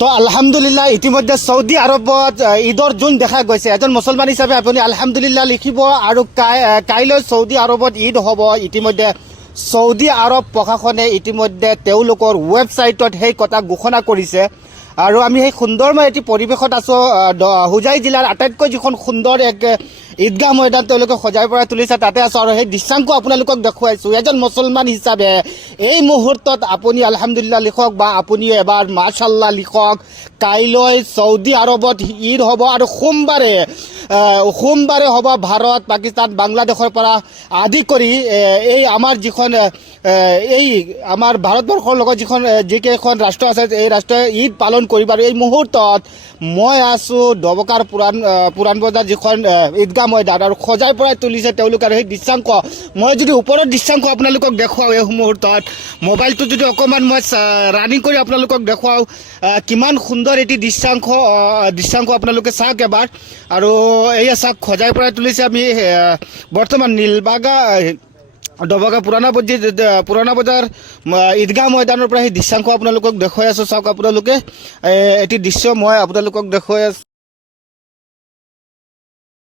তো আলহামদুলিল্লাহ ইতিমধ্যে সৌদি আৰবত ঈদৰ জোন দেখা গৈছে এজন মুছলমান হিচাপে আপুনি আলহামদুলিল্লাহ লিখিব আৰু কাইলৈ সৌদি আৰবত ঈদ হ'ব ইতিমধ্যে সৌদি আৰব প্ৰশাসনে ইতিমধ্যে তেওঁলোকৰ ৱেবছাইটত সেই কথা ঘোষণা কৰিছে আৰু আমি সেই সুন্দৰময় এটি পৰিৱেশত আছো হুজাই জিলাৰ আটাইতকৈ যিখন সুন্দৰ এক ঈদগাহ ময়দান তেওঁলোকে সজাই পৰাই তুলিছে তাতে আছো আৰু সেই দৃশ্যাংক আপোনালোকক দেখুৱাইছো এজন মুছলমান হিচাপে এই মুহূৰ্তত আপুনি আলহামদুলিল্লাহ লিখক বা আপুনি এবাৰ মাশাআল্লাহ লিখক কাইলৈ সৌদি আৰবত ঈদ হ'ব আৰু সোমবাৰে হ'ব ভাৰত পাকিস্তান বাংলাদেশৰ পৰা আদি কৰি এই আমাৰ যিখন এই আমাৰ ভাৰতবৰ্ষৰ লগত যিকেইখন ৰাষ্ট্ৰ আছে এই ৰাষ্ট্ৰই ঈদ পালন কৰিব আৰু এই মুহূৰ্তত মই আছোঁ ডবকাৰ পুৰাণ বজাৰ যিখন ঈদগাহ ময়দান আৰু সজাই পৰাই তুলিছে তেওঁলোকে আৰু সেই দৃশ্যাংক মই যদি ওপৰৰ দৃশ্যাংক আপোনালোকক দেখুৱাওঁ এই মুহূৰ্তত মোবাইলটো যদি অকণমান মই ৰানিং কৰি আপোনালোকক দেখুৱাওঁ কিমান সুন্দৰ এটি দৃশ্যাংক আপোনালোকে চাওক এবাৰ আৰু এয়া চাওক সজাই পৰাই তুলিছে আমি বৰ্তমান ডবকা পুৰণা বজাৰ ঈদগাহ ময়দানৰ পৰা সেই দৃশ্যাংক আপোনালোকক দেখুৱাই আছোঁ চাওক আপোনালোকে এটি দৃশ্য মই আপোনালোকক দেখুৱাই আছোঁ